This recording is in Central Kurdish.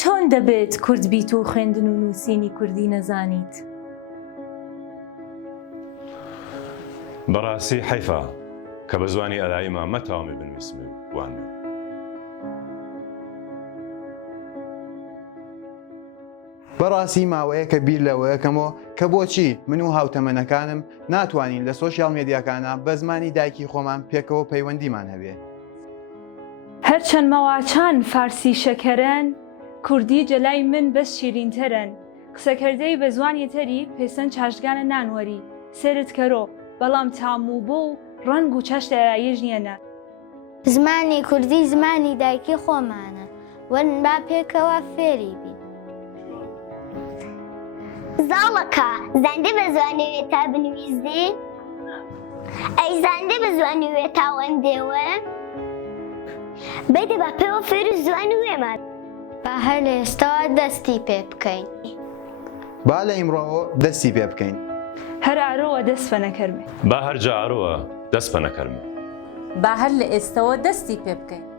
چۆن دەبێت کورد بیت و خوێندن و نووسینی کوردی نەزانیت؟ بەڕاستی حەیفە کە بە زوانی ئەلاییمان مەتەوامی بنووسم وانێ. بەڕاستی ماوەیە کە بیر لەوەیە کەمەوە کە بۆچی من و هاوتەمەنەکانم ناتوانین لە سۆشیاڵ مێدیاکانە بە زمانی دایکی خۆمان پێکەوە پەیوەندیمان هەبێ. هەرچەند مەواچان فارسی شەکەرن، کوردی جەلای من بەس شیرینتەرن. قسەکردەی بە زوانی تەری پێسەند چاشتگانە نانوەری، سێرت کەرۆ، بەڵام تاموو بۆ و ڕەنگ و چەشت ئێراییش نیەنە. زمانی کوردی زمانی دایکی خۆمانە، وەرن با پێکەوە فێری بین. زاڵەکە زاندە بە زوانی وێتا بنویسدی؟ ئەی زاندە بە زوانی وێتا وەندێوە؟ بەیدە با پێوە فێری زوانی وێمان. با هەر لە ئێستاوە دەستی پێ بکەین. با لە ئیمڕۆوە دەستی پێ بکەین. هەر ئارۆوە دەست بە نەکەرمێ. با هەر جارۆوە دەست بە نەکەرمێ. با هەر لە ئێستەوە دەستی پێ بکەین.